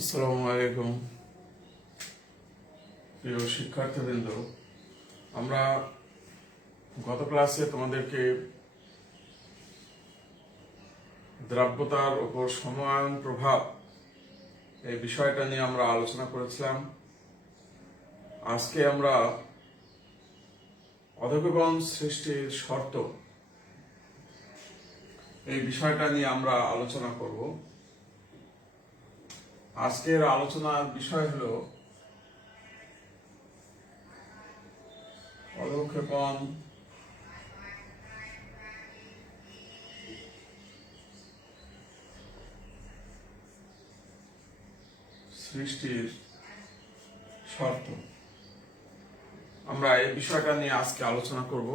আসসালামু আলাইকুম প্রিয় শিক্ষার্থীবৃন্দ। আমরা গত ক্লাসে তোমাদেরকে দ্রাব্যতার উপর সময়ায়ন প্রভাব এই বিষয়টা নিয়ে আমরা আলোচনা করেছিলাম। আজকে আমরা অধঃপতন সৃষ্টির শর্ত এই বিষয়টা নিয়ে আমরা আলোচনা করব। আজকের আলোচনার বিষয় হলো অধঃক্ষেপণ সৃষ্টির শর্ত। আমরা এই বিষয়টা নিয়ে আজকে আলোচনা করব।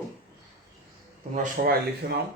তোমরা সবাই লিখে নাও।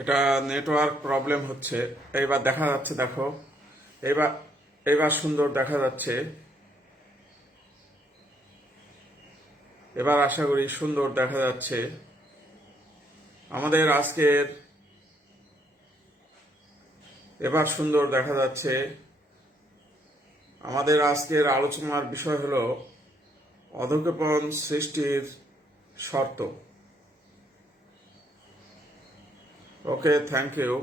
এটা নেটওয়ার্ক প্রবলেম হচ্ছে। এইবার দেখা যাচ্ছে, দেখো এবার এবার সুন্দর দেখা যাচ্ছে। এবার আশা করি সুন্দর দেখা যাচ্ছে। আমাদের আজকের এবার সুন্দর দেখা যাচ্ছে। আমাদের আজকের আলোচনার বিষয় হলো অধঃক্ষেপণ সৃষ্টির শর্ত। ওকে, থ্যাংক ইউ।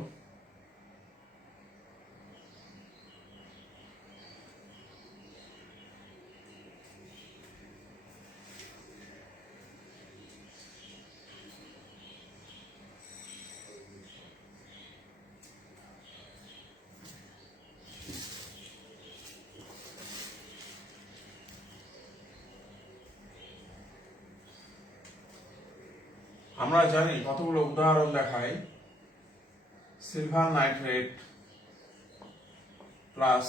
আমরা জানি কতগুলো উদাহরণ দেখায়। সিলভার নাইট্রেট প্লাস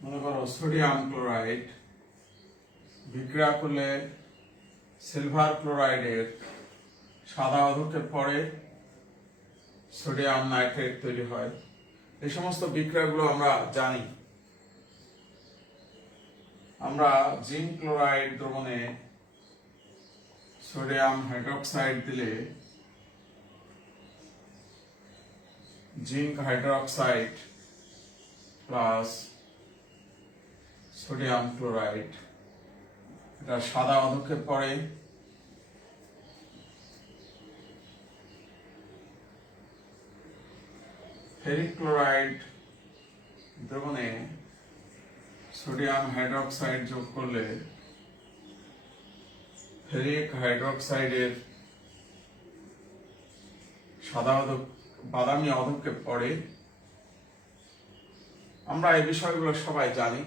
মনে করো সোডিয়াম ক্লোরাইড বিক্রিয়া করলে সিলভার ক্লোরাইডের সাদা অধক্ষেপ পড়ে সোডিয়াম নাইট্রেট তৈরি হয়। এই সমস্ত বিক্রিয়াগুলো আমরা জানি। আমরা জিঙ্ক ক্লোরাইড দ্রবণে সোডিয়াম হাইড্রোক্সাইড দিলে zinc hydroxide plus sodium chloride এটা সাদা অধক্ষেপ পড়ে। ফেরিক ক্লোরাইড দ্রবণে সোডিয়াম হাইড্রোক্সাইড যোগ করলে ফেরিক হাইড্রোক্সাইডের সাদা বাদামি অধক্ষেপ পড়ে। আমরা এই বিষয়গুলো সবাই জানি।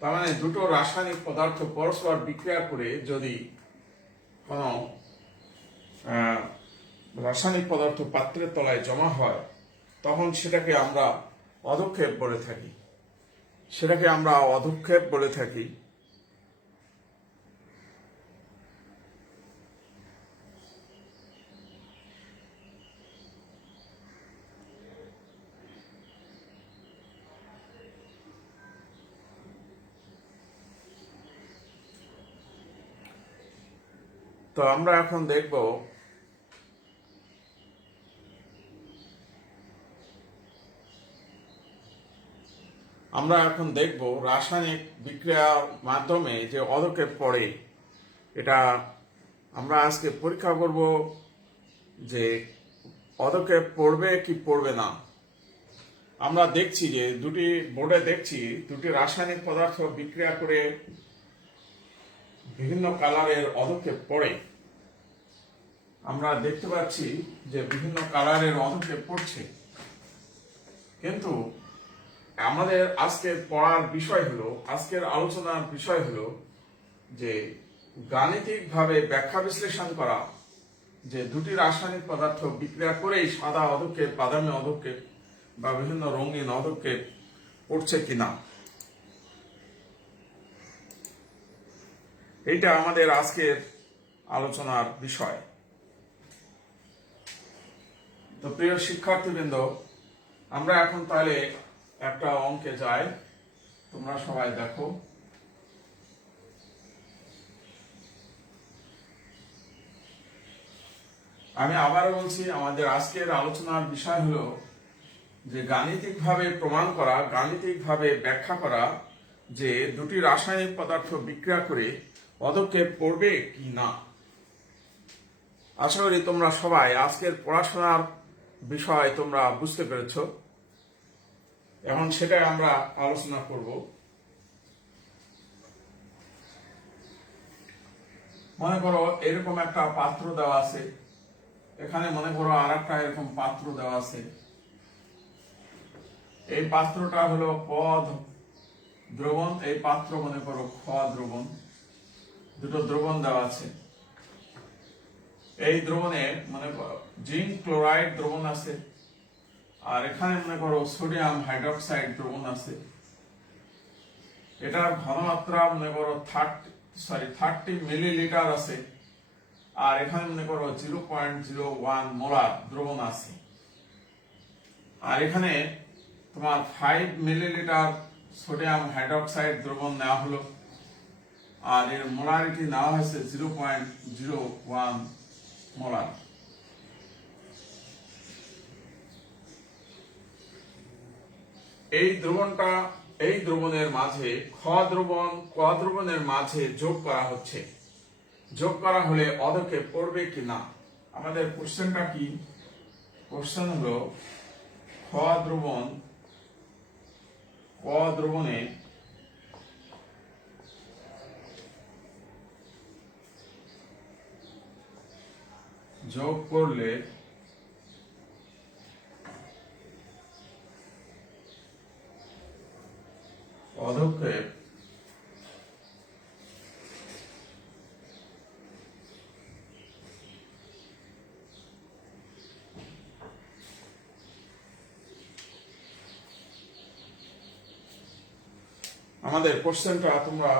তার মানে দুটো রাসায়নিক পদার্থ পরস্পর বিক্রিয়া করে যদি কোনো রাসায়নিক পদার্থ পাত্রের তলায় জমা হয় তখন সেটাকে আমরা অধক্ষেপ বলে থাকি। তো আমরা এখন দেখব রাসায়নিক বিক্রিয়ার মাধ্যমে যে অধক্ষেপ পড়ে এটা আমরা আজকে পরীক্ষা করব যে অধক্ষেপ পড়বে কি পড়বে না। আমরা দেখছি যে দুটি বোর্ডে দেখছি দুটি রাসায়নিক পদার্থ বিক্রিয়া করে বিভিন্ন কালারের অধক্ষেপ পড়ে। আমরা দেখতে পাচ্ছি যে বিভিন্ন কালারের অধক্ষেপ পড়ছে, কিন্তু আমাদের আজকের পড়ার বিষয় হলো, আজকের আলোচনার বিষয় হলো যে গাণিতিকভাবে ব্যাখ্যা বিশ্লেষণ করা যে দুটি রাসায়নিক পদার্থ বিক্রিয়া করেই সাদা অধক্ষেপ, বাদামি অধক্ষেপ বা বিভিন্ন রঙিন অধক্ষেপ পড়ছে কিনা, এইটা আমাদের আজকের আলোচনার বিষয়। তো প্রিয় শিক্ষার্থীবৃন্দ, আমরা এখন তাহলে একটা অঙ্কে যাই। তোমরা সবাই দেখো। আমি আবার বলছি, আমাদের আজকের আলোচনার বিষয় হলো যে গাণিতিকভাবে প্রমাণ করা, গাণিতিকভাবে ব্যাখ্যা করা যে দুটি রাসায়নিক পদার্থ বিক্রিয়া করে অধক্ষেপ পড়বে কি না। আশা করি তোমরা সবাই আজকের পড়াশোনার বিষয় তোমরা বুঝতে পেরেছ। এখন সেটাই আমরা আলোচনা করব। মনে করো এরকম একটা পাত্র দেওয়া আছে, এখানে মনে করো আর একটা এরকম পাত্র দেওয়া আছে। এই পাত্রটা হলো ক দ্রবণ, এই পাত্র মনে করো খ দ্রবণ। দুটো দ্রবণ দেওয়া আছে। এই দ্রবণে মনে করো জিঙ্ক ক্লোরাইড দ্রবণ আছে, আর এখানে মনে করো সোডিয়াম হাইড্রোক্সাইড দ্রবণ আছে। এটার ঘনমাত্রা মনে করো 30 মিলিলিটার আছে, আর এখানে মনে করো 0.01 মোলার দ্রবণ আছে। আর এখানে তোমার 5 মিলিলিটার সোডিয়াম হাইড্রোক্সাইড দ্রবণ নেওয়া হলো, আর এর মোলারিটি নেওয়া হয়েছে 0.01 মোলার। এই দ্রবণটা, এই দ্রবণের মাঝে খ দ্রবণ ক দ্রবণের মাঝে যোগ করা হচ্ছে। যোগ করা হলে অধক্ষেপ পড়বে কিনা। আমাদের কোশ্চেনটা কি? কোশ্চেন হলো খ দ্রবণ ক দ্রবণে যোগ করলে অধক্ষেপ আমাদের কোশ্চেনটা তোমরা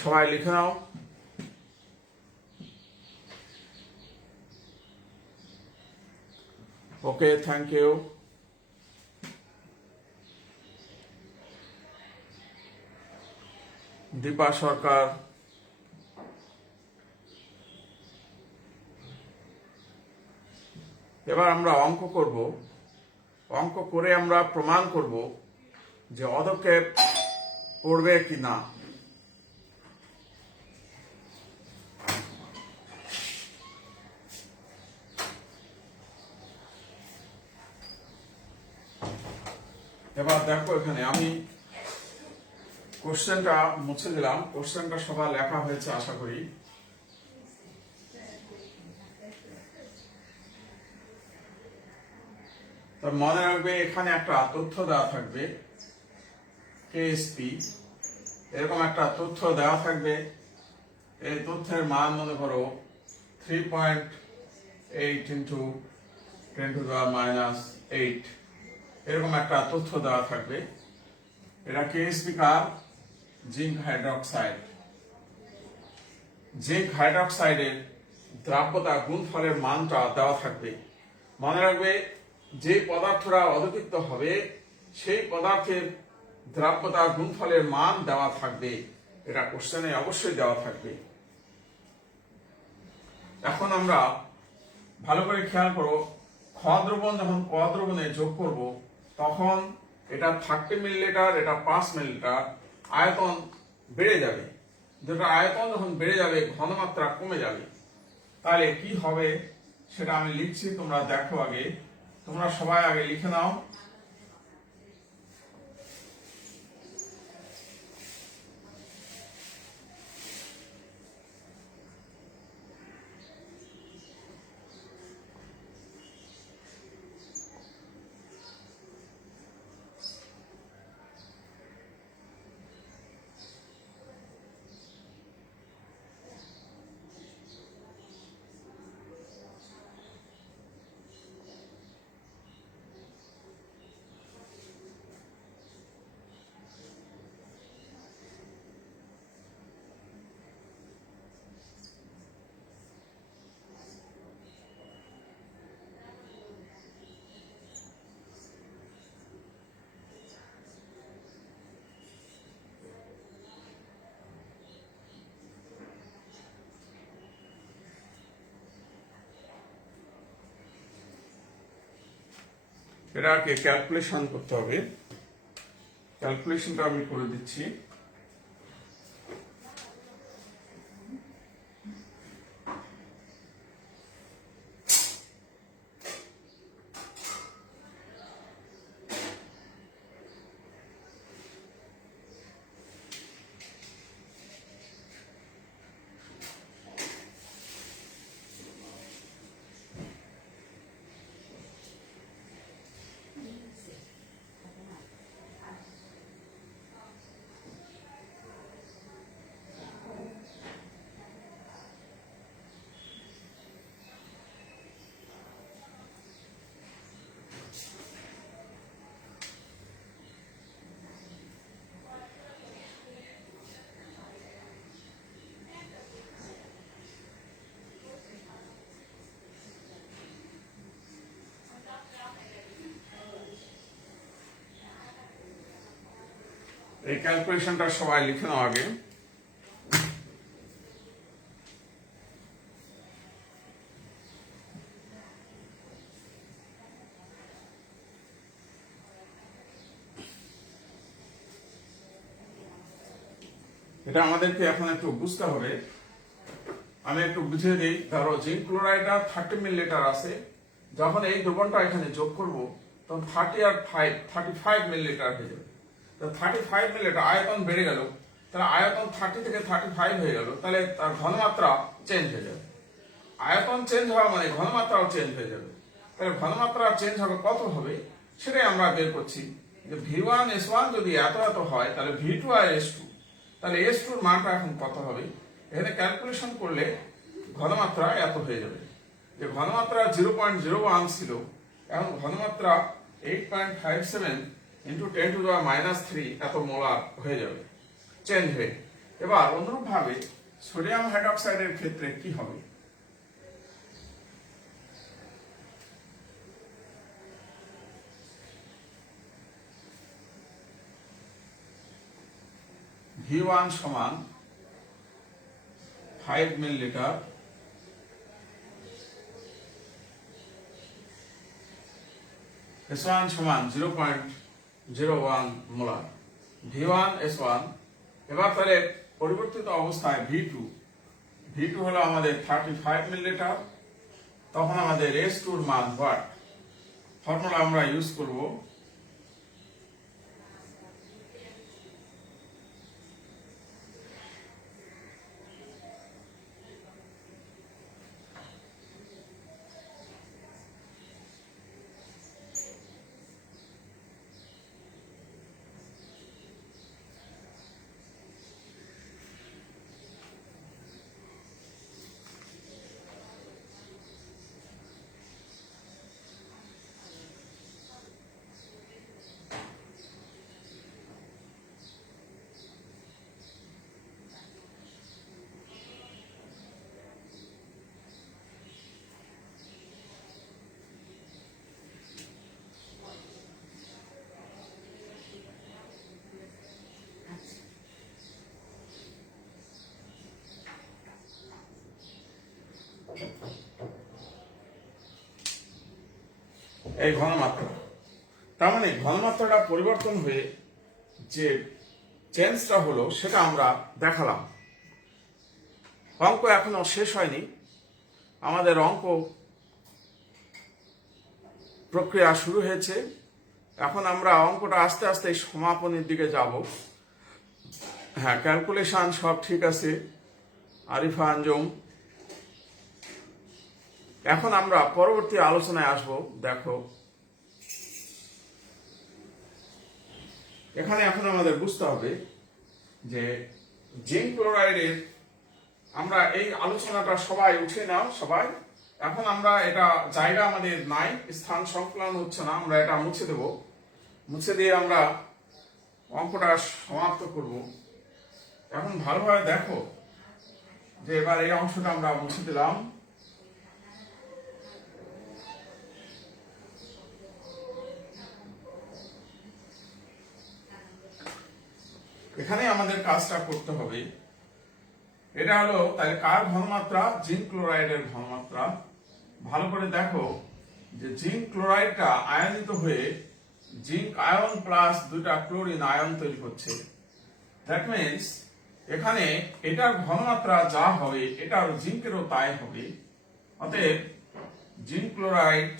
সবাই লিখে নাও। ওকে, থ্যাংক ইউ। দীপা সরকার। এবার আমরা অঙ্ক করব। অঙ্ক করে আমরা প্রমাণ করব যে অধক্ষেপ পড়বে কি না। এবার দেখো, এখানে আমি কোশ্চেনটা মুছে দিলাম। কোশ্চেনটা সবার লেখা হয়েছে আশা করি। তো মনে রাখবে, এখানে একটা তথ্য দেওয়া থাকবে কেএসপি, এরকম একটা তথ্য দেওয়া থাকবে। এই তথ্যের মান মনে করো 3.8 ইন্টু 10⁻⁻8, এরকম একটা তথ্য দেওয়া থাকবে। এটা কেএসপি কার? Zinc hydroxide. জিঙ্ক হাইড্রোক্সাইডের দ্রাব্যতা গুণফলের মানটা দেওয়া থাকবে। মনে রাখবে, যে পদার্থরা অধক্ষিপ্ত হবে সেই পদার্থের দ্রাব্যতা গুণফলের মান দেওয়া থাকবে। এটা কোশ্চেনে অবশ্যই দেওয়া থাকবে। এখন আমরা ভালো করে খেয়াল করো, খ দ্রবণ যখন ক দ্রবণে যোগ করব, তখন এটা 30 মিলিলিটার, এটা 5 মিলিলিটার, আয়তন বেড়ে যাবে। যেটা আয়তন যখন বেড়ে যাবে, ঘনমাত্রা কমে যাবে। তাহলে কি হবে সেটা আমি লিখছি, তোমরা দেখো আগে। তোমরা সবাই আগে লিখে নাও। এটাকে ক্যালকুলেশন করতে হবে। ক্যালকুলেশনটা আমি করে দিচ্ছি। এই ক্যালকুলেশনটা সবাই লিখে নাও আগে। এটা আমাদেরকে এখন একটু বুঝতে হবে। আমি একটু বুঝিয়ে দিই। ধরো জিঙ্ক ক্লোরাইডটা 30 মিলিলিটার আছে, যখন এই দ্রবণটা এখানে যোগ করব তখন 30 আর 5 35 মিলিলিটার হয়ে যাবে। 35 মিলিলিটার আয়তন বেড়ে গেল, তাহলে আয়তন 30 থেকে 35 হয়ে গেল, তাহলে তার ঘনমাত্রা চেঞ্জ হয়ে যাবে। আয়তন চেঞ্জ হওয়া মানে ঘনমাত্রাও চেঞ্জ হয়ে যাবে। তাহলে ঘনমাত্রা চেঞ্জ হবে, কত হবে সেটাই আমরা বের করছি। যে V1S1 যদি এত এত হয়, তাহলে V2 আর S2, তাহলে S2 এর মানটা এখন কত হবে? এখানে ক্যালকুলেশন করলে ঘনমাত্রা এত হয়ে যাবে। যে ঘনমাত্রা 0.01 ছিল, এখন ঘনমাত্রা 8.57 ইন্টু 10⁻³ এত মোলার হয়ে যাবে, চেঞ্জ হয়ে। এবার অনুরূপ ভাবে সোডিয়াম হাইড্রোক্সাইডের ক্ষেত্রে কি হবে? V1 সমান 5 মিলিলিটার, S1 সমান 0.01 মোলার। V1S1। এবার তাহলে পরিবর্তিত অবস্থায় V2 হলো আমাদের 35 মিলিলিটার। তখন আমাদের S2 এর মান হোয়াট? ফর্মুলা আমরা ইউজ করব। এই ঘনমাত্রা, তার মানে ঘনমাত্রাটা পরিবর্তন হয়ে যে চেঞ্জটা হলো সেটা আমরা দেখালাম। অঙ্ক এখনো শেষ হয়নি, আমাদের অঙ্ক প্রক্রিয়া শুরু হয়েছে। এখন আমরা অঙ্কটা আস্তে আস্তে সমাপনের দিকে যাব। হ্যাঁ, ক্যালকুলেশন সব ঠিক আছে আরিফা আঞ্জুম। এখন আমরা পরবর্তী আলোচনায় আসব। দেখো এখানে এখন আমাদের বুঝতে হবে যে জিঙ্ক ক্লোরাইডের, আমরা এই আলোচনাটা সবাই উঠে নাও সবাই। এখন আমরা এটা জায়গা আমাদের নাই, স্থান সংকলন হচ্ছে না, আমরা এটা মুছে দেব। মুছে দিয়ে আমরা অঙ্কটা সমাপ্ত করব। এখন ভালোভাবে দেখো যে এবার এই অংশটা আমরা মুছে দিলাম। এখানে আমাদের কাজটা করতে হবে। এটা হলো তাহলে কার ঘনমাত্রা? জিঙ্ক ক্লোরাইডের ঘনমাত্রা। ভালো করে দেখো যে জিঙ্ক ক্লোরাইডটা আয়নিত হয়ে জিঙ্ক আয়ন প্লাস দুটা ক্লোরিন আয়ন তৈরি করছে। দ্যাট মিনস এখানে এটার ঘনমাত্রা যা হবে এটার জিঙ্কেরও তাই হবে। অতএব জিঙ্ক ক্লোরাইড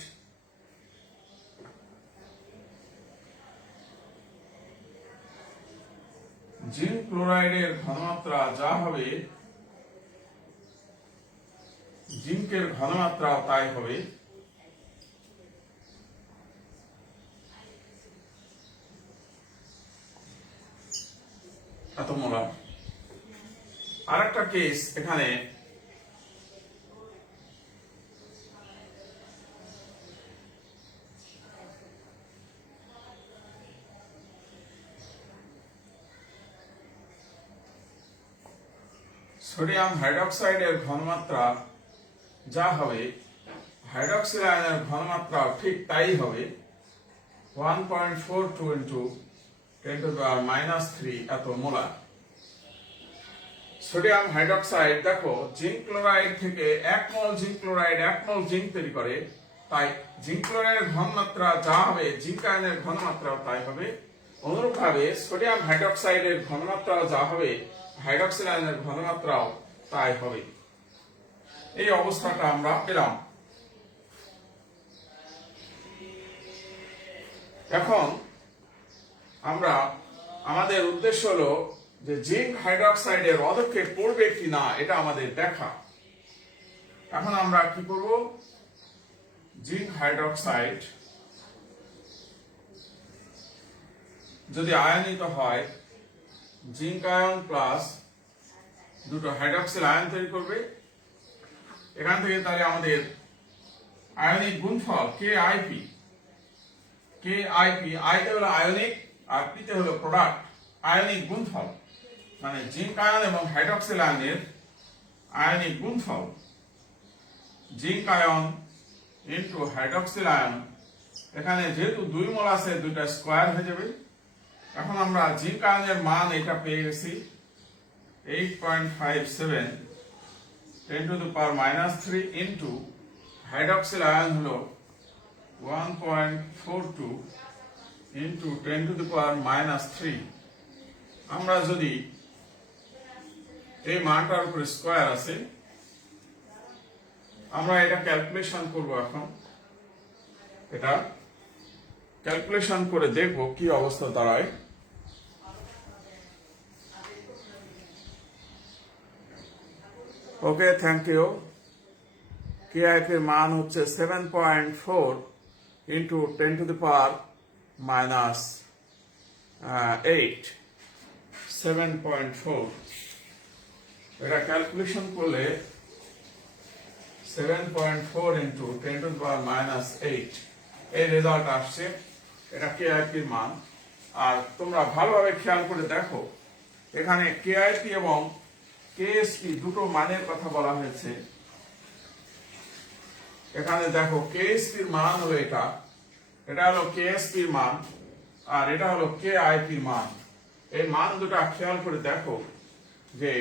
জিঙ্ক ক্লোরাইডের ঘনমাত্রা যা হবে জিঙ্কের ঘনমাত্রা তাই হবে। এত মোলার। আর একটা কেস এখানে সোডিয়াম হাইড্রোক্সাইডের ঘনমাত্রা যা হবে হাইড্রোক্সিল আয়নের ঘনমাত্রা ঠিক তাই হবে 1.42 ইন্টু 10⁻³ এত মোলার। সোডিয়াম হাইড্রোক্সাইড দেখো জিঙ্ক ক্লোরাইড থেকে 1 মোল জিঙ্ক ক্লোরাইড 1 মোল জিঙ্ক তৈরি করে, তাই জিঙ্ক ক্লোরাইডের ঘনমাত্রা যা হবে জিঙ্ক আয়নের ঘনমাত্রা তাই হবে। অনুরূপভাবে সোডিয়াম হাইড্রোক্সাইডের ঘনমাত্রা যা হবে হাইড্রোক্সিল আয়নের ঘনমাত্রাও তাই হবে। এই অবস্থাটা আমরা পেলাম। এখন আমরা আমাদের উদ্দেশ্য হলো যে জিঙ্ক হাইড্রোক্সাইডের অধক্ষেপ পড়বে কিনা এটা আমাদের দেখা। এখন আমরা কি করব, জিঙ্ক হাইড্রোক্সাইড যদি আয়নিত হয় জিঙ্ক আয়ন প্লাস দুটো হাইড্রোক্সিল আয়ন তৈরি করবে। এখান থেকে তাহলে আমাদের আয়নিক গুণফল KIP, আইতে হলো আয়নিক আর পিতে হলো প্রোডাক্ট, আয়নিক গুণফল মানে জিঙ্ক আয়ন এবং হাইড্রোক্সিল আয়নের আয়নিক গুণফল, zinc ion into hydroxyl ion. এখানে যেহেতু 2 মোল আছে 2টা স্কোয়ার হয়ে যাবে। এখন আমরা জিঙ্ক আয়নের মান এটা পেয়ে গেছি 8.57 10⁻³ ইন্টু হাইড্রোক্সিল আয়ন হলো 1.42 ইন্টু 10⁻³ আমরা যদি এই মানটার উপরে স্কোয়ার আছে আমরা এটা ক্যালকুলেশন করব। এখন এটা ক্যালকুলেশন করে দেখব কি অবস্থা দাঁড়ায়। ওকে, থ্যাংক ইউ। KIP এর মান হচ্ছে 7.4 ইন্টু 10⁻⁸ 7.4 এটা ক্যালকুলেশন করলে 7.4 ইন্টু 10⁻⁸ এই রেজাল্ট আসছে। এটা KIP এর মান। আর তোমরা ভালোভাবে খেয়াল করে দেখো এখানে KIP এবং KSP দুটো মানের কথা বলা হয়েছে। এখানে দেখো KSP এর মান হলো এটা হলো KSP এর মান আর এটা হলো KIP এর মান। এই মান দুটো খেয়াল করে দেখো যে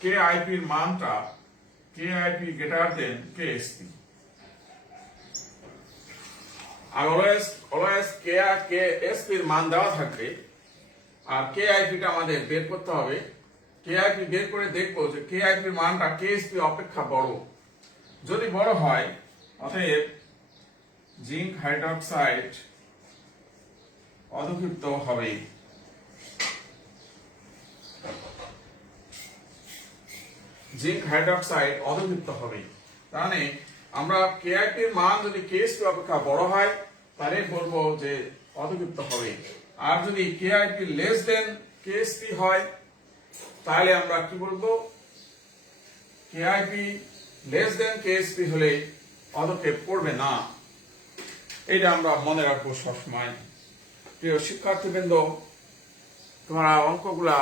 KIP এর মানটা KIP greater than KSP। Are always KSP এর মান দেওয়া থাকবে আর KIP টা আমাদের বের করতে হবে। KIP বের করে দেখবো যে KIP এর মানটা KSP অপেক্ষা বড়। যদি বড় হয় অতএব জিঙ্ক হাইড্রোক্সাইড অধক্ষিপ্ত হবে। জিঙ্ক হাইড্রোক্সাইড অধক্ষিপ্ত হবে। তাহলে আমরা KIP এর মান যদি KSP অপেক্ষা বড় হয় তাহলে বলবো যে অধক্ষিপ্ত হবে। আর যদি KIP লেস দেন KSP হয় তাহলে আমরা কি বলবো, KIP লেস দেন KSP হলে অধক্ষেপ পড়বে না। এটা আমরা মনে রাখবো সবসময়। প্রিয় শিক্ষার্থীবৃন্দ, তোমরা অঙ্কগুলা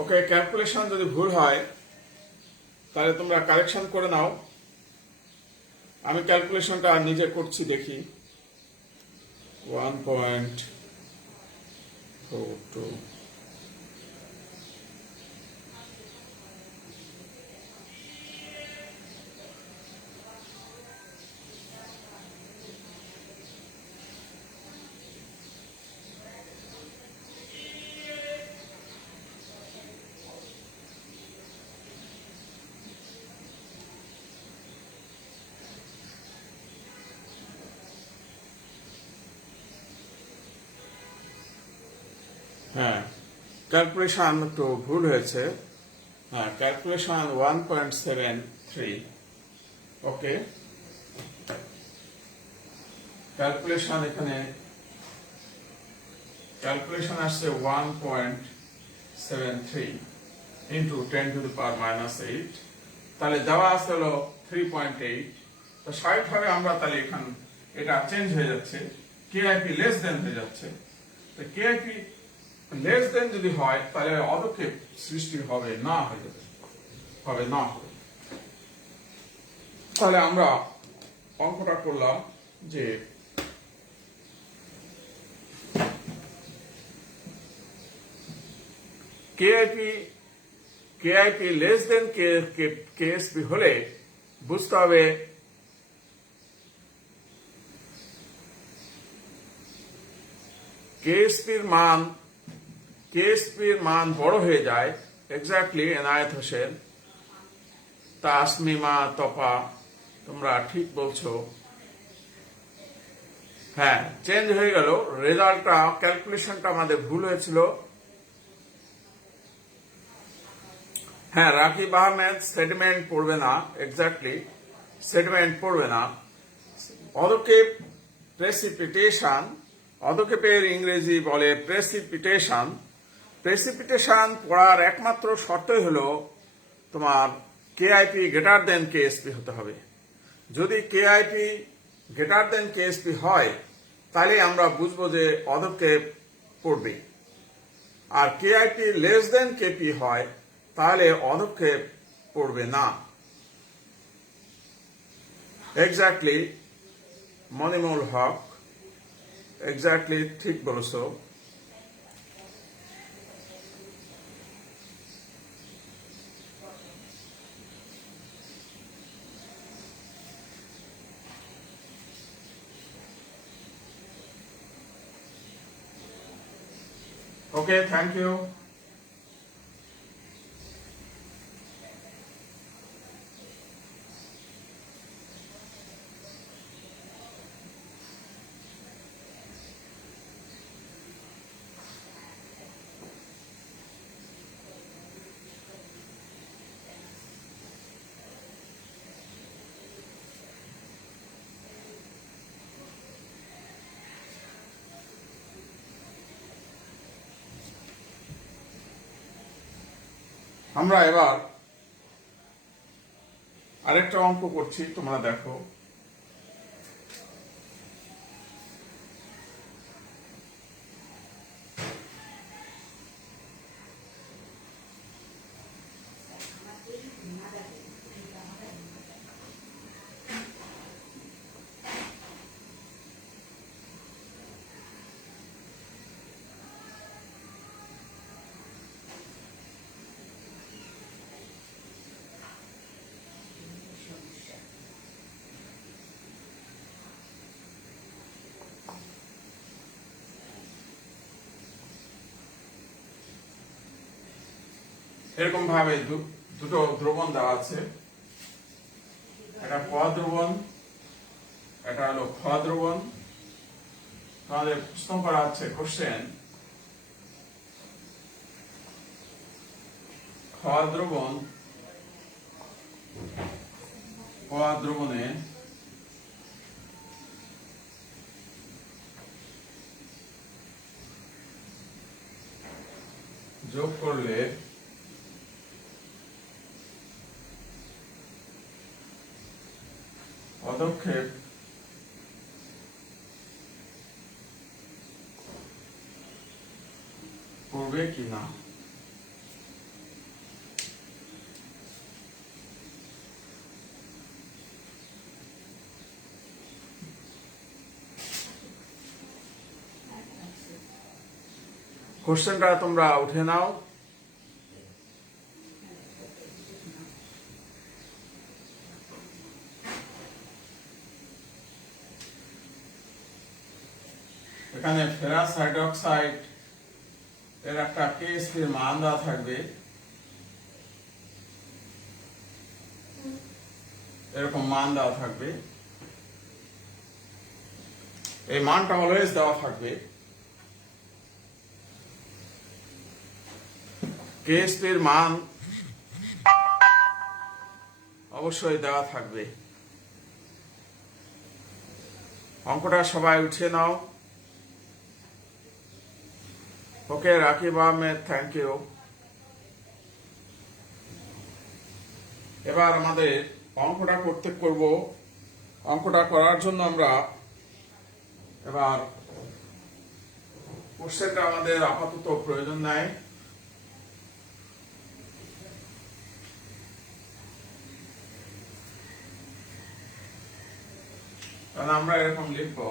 ওকে, ক্যালকুলেশন যদি ভুল হয় তাহলে তোমরা কারেকশন করে নাও। আমি ক্যালকুলেশনটা নিজে করছি, দেখি। 1.42 হ্যাঁ, ক্যালকুলেশন একটু ভুল হয়েছে। হ্যাঁ, ক্যালকুলেশন 1.73। ওকে, ক্যালকুলেশন এখানে ক্যালকুলেশন আসছে 1.73 ইন্টু 10⁻⁻8। তাহলে দেওয়া আছে হলো 3.8। তো স্বাভাবিকভাবে আমরা তাহলে এখানে এটা চেঞ্জ হয়ে যাচ্ছে, কেআইপি লেস দেন হয়ে যাচ্ছে। তো কেআইপি লেস দেন যদি হয় তাহলে অদক্ষেপ সৃষ্টি হবে না, হয়ে যাবে, হবে না হবে। তাহলে আমরা অঙ্কটা করলাম যে কেআইপি লেস দেন কেএসপি হলে বুঝতে হবে কেএসপির মান বড় হয়ে যায়। এক্স্যাক্টলি এনায়েত হোসেন, তাসমিমা, তপা, তোমরা ঠিক বলছো। হ্যাঁ, চেঞ্জ হয়ে গেল রেজাল্টটা, ক্যালকুলেশনটা আমাদের ভুল হয়েছিল। হ্যাঁ, রাকিব আহমেদ সেডিমেন্ট পড়বে না, এক্স্যাক্টলি সেডিমেন্ট পড়বে না। অদক্ষেপ প্রেসিপিটেশন, অদক্ষেপের ইংরেজি বলে প্রেসিপিটেশন। প্রেসিপিটেশন পড়ার একমাত্র শর্তই হলো তোমার কেআইপি গ্রেটার দেন কেএসপি হতে হবে। যদি কেআইপি গ্রেটার দেন কেএসপি হয় তাহলে আমরা বুঝবো যে অদক্ষেপ পড়বে। আর কেআইপি লেস দেন কেপি হয় তাহলে অদক্ষেপ পড়বে না। এক্স্যাক্টলি মনিমুল হক, এক্স্যাক্টলি ঠিক বলেছো। ওকে, থ্যাংক ইউ। আমরা এবার আরেকটা অঙ্ক করছি, তোমরা দেখো। এরকম ভাবে দুটো দ্রবণ দেওয়া আছে, এটা ক দ্রবণ, এটা হলো খ দ্রবণ। তোমাদের প্রশ্ন করা আছে, কোশ্চেন, খ দ্রবণ, ক দ্রবণে যোগ করলে পদক্ষেপ করবে কিনা। কোশ্চেনটা তোমরা উঠে নাও। এখানে ফেরাস হাইড্রোক্সাইড এর একটা কেএসপি এর মান দেওয়া থাকবে, এরকম মান দেওয়া থাকবে, এই মানটা অলওয়েজ দেওয়া থাকবে। কেএসপি এর মান অবশ্যই দেওয়া থাকবে। অঙ্কটা সবাই উঠিয়ে নাও। ওকে, রাকিব আহমেদ, থ্যাংক ইউ। এবার আমাদের অঙ্কটা করব। অঙ্কটা করার জন্য আমরা এবার কোশ্চেনটা আমাদের আপাতত প্রয়োজন নাই। তাহলে আমরা এরকম লিখবো,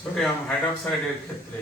সোডিয়াম হাইড্রোক্সাইডের ক্ষেত্রে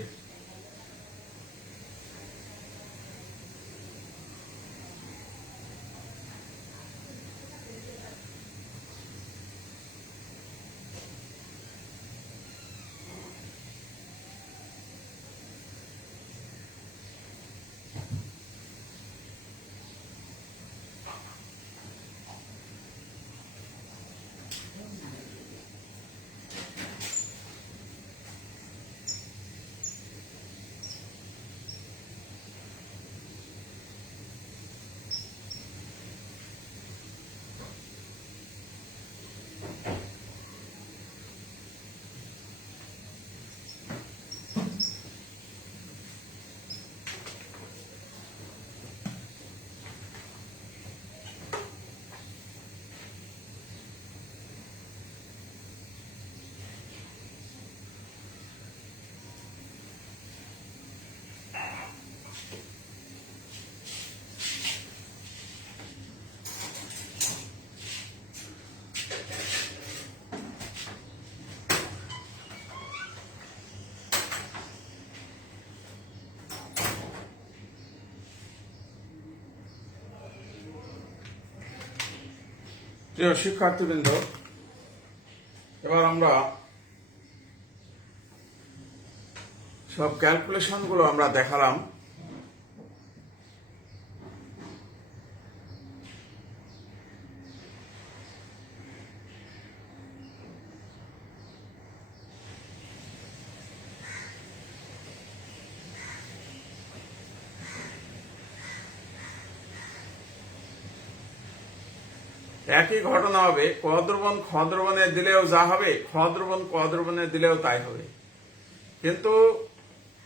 প্রিয় শিক্ষার্থীবৃন্দ, এবার আমরা সব ক্যালকুলেশন গুলো আমরা দেখালাম। একই ঘটনা হবে, ক দ্রবণ খ দ্রবণে দিলেও যা হবে, খ দ্রবণ ক দ্রবণে দিলেও তাই হবে। খ কিন্তু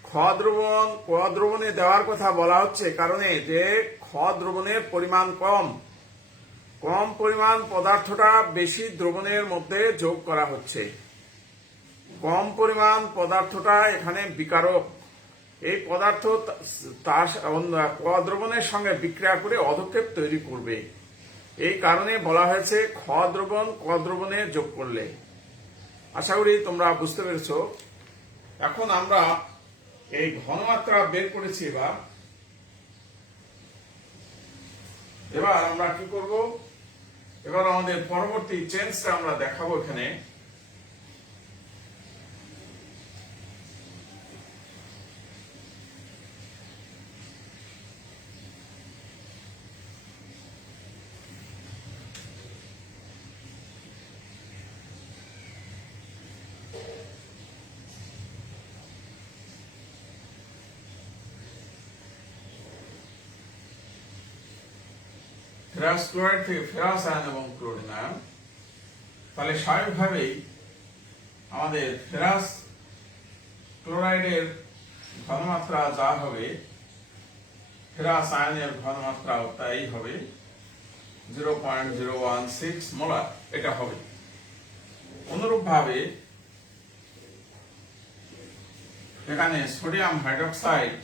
খ দ্রবণ ক দ্রবণে দেওয়ার কথা বলা হচ্ছে কারণে যে খ দ্রবণের পরিমাণ কম, কম পরিমাণ পদার্থটা বেশি দ্রবণের মধ্যে যোগ করা হচ্ছে। কম পরিমাণ পদার্থটা এখানে বিকারক। এই পদার্থ তার ক দ্রবণের সঙ্গে বিক্রিয়া করে অধক্ষেপ তৈরি করবে। এই কারণে বলা হয়েছে খ দ্রবণ ক দ্রবণে যোগ করলে। আশা করি তোমরা বুঝতে পেরেছ। এখন আমরা এই ঘনমাত্রা বের করেছি। এবার আমরা কি করব, এবার আমাদের পরবর্তী চেঞ্জটা আমরা দেখাবো এখানে। ফেরাস ক্লোরাইড থেকে ফেরাস আয়ন এবং ক্লোরিন আয়ন, তাহলে স্বাভাবিকভাবেই আমাদের ফেরাস ক্লোরাইডের ঘনমাত্রা যা হবে, ফেরাস আয়নের ঘনমাত্রাও তাই হবে, 0.016 মোলার এটা হবে। অনুরূপভাবে এখানে সোডিয়াম হাইড্রোক্সাইড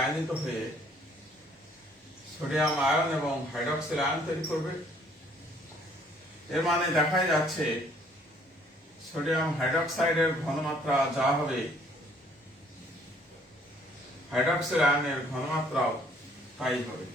আয়নিত হয়ে সোডিয়াম আয়ন এবং হাইড্রক্সিল আয়ন তৈরি করবে। এর মানে দেখা যাচ্ছে সোডিয়াম হাইড্রক্সাইডের ঘনমাত্রা যা হবে, হাইড্রক্সিল আয়নের ঘনমাত্রাও তাই হবে।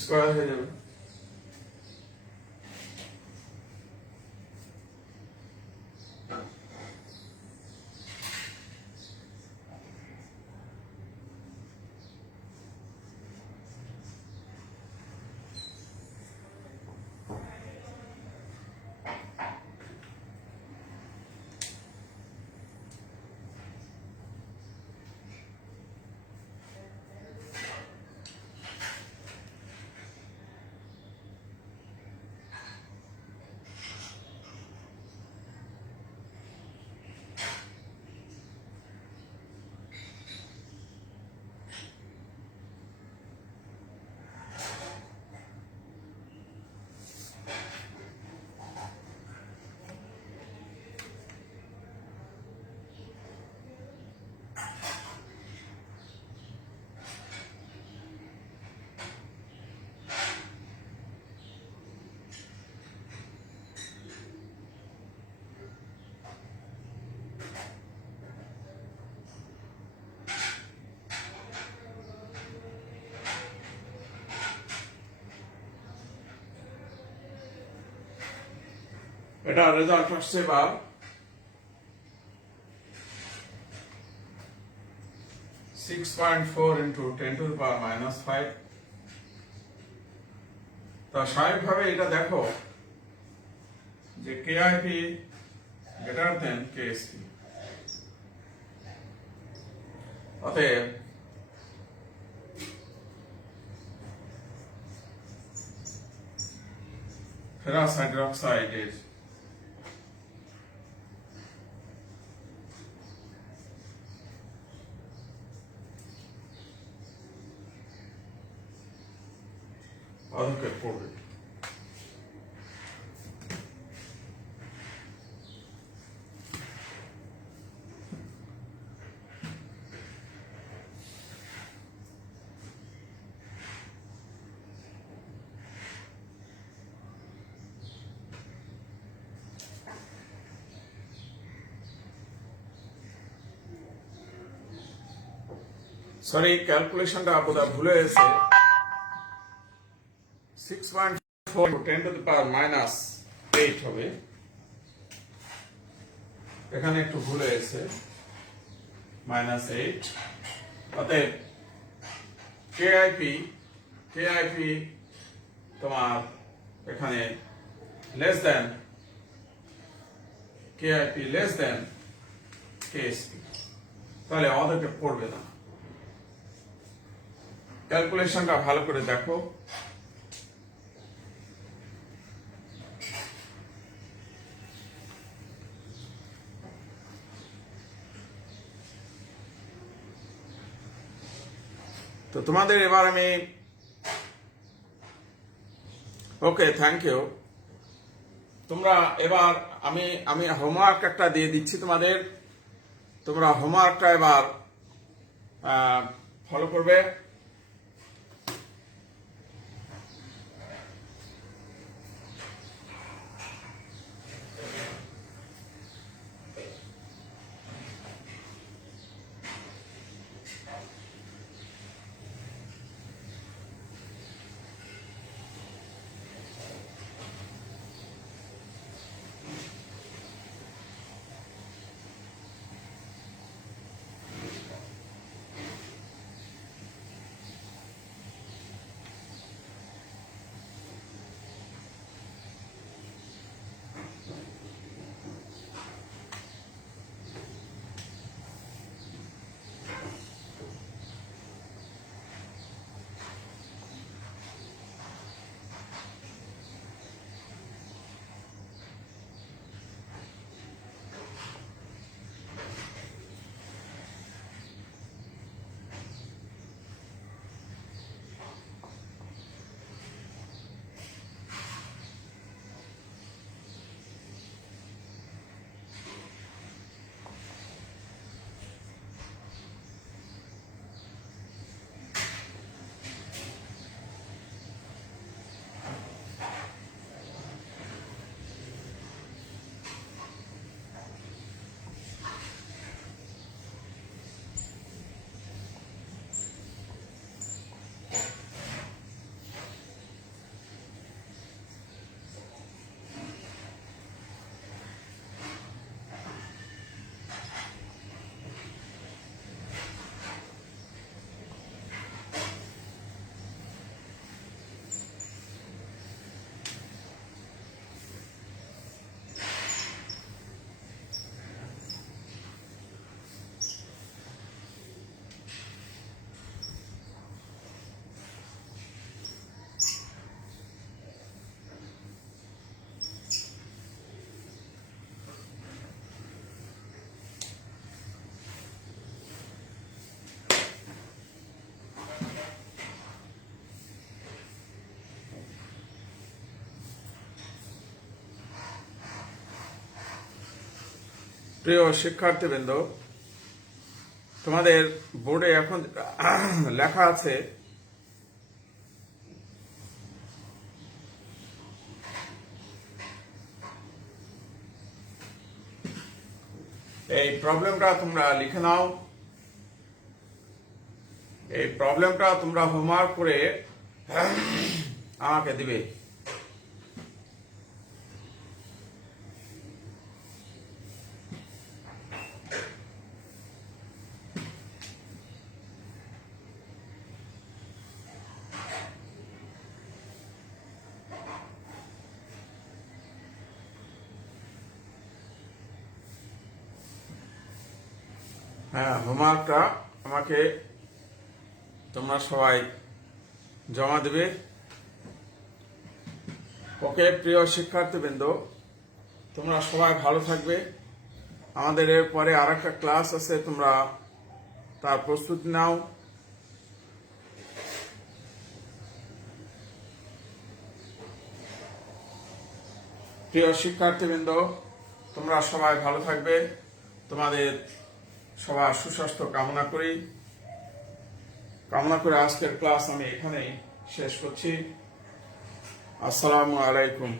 স্কয়ার হয়ে যাবে। এটা রেজাল্ট আসছে বা 6.4 into 10 to the power minus 5। তো স্বাভাবিকভাবে এটা দেখো যে KIP greater than KSP, অতএব ফেরাস হাইড্রোক্সাইডের অধক্ষেপ পড়বে। সরি, ক্যালকুলেশনটা বোধহয় ভুলে গেছে। 6.4 10 to the power minus 8 হবে, এখানে একটু ভুলে গেছে, -8। অতএব কেআইপি তোমার এখানে লেস দেন কেএসপি, তাহলে আমাদেরকে পড়বে না। ক্যালকুলেশনটা ভালো করে দেখো। তো তোমাদের এবার আমি ওকে, থ্যাংক ইউ। তোমরা এবার আমি হোমওয়ার্ক একটা দিয়ে দিচ্ছি তোমাদের, তোমরা হোমওয়ার্কটা এবার ফলো করবে। প্রিয় শিক্ষার্থীবৃন্দ, তোমাদের বোর্ডে এখন লেখা আছে এই প্রবলেমটা তোমরা লিখে নাও। এই প্রবলেমটা তোমরা হোমওয়ার্ক করে আমাকে দিবে। হ্যাঁ, হোমওয়ার্কটা আমাকে তোমরা সবাই জমা দেবে। ওকে প্রিয় শিক্ষার্থীবৃন্দ, তোমরা সবাই ভালো থাকবে। আমাদের এরপরে আর একটা ক্লাস আছে, তোমরা তার প্রস্তুতি নাও। প্রিয় শিক্ষার্থীবৃন্দ, তোমরা সবাই ভালো থাকবে। তোমাদের সবার সুস্বাস্থ্য কামনা করে আজকের ক্লাস আমি এখানেই শেষ করছি। আসসালামু আলাইকুম।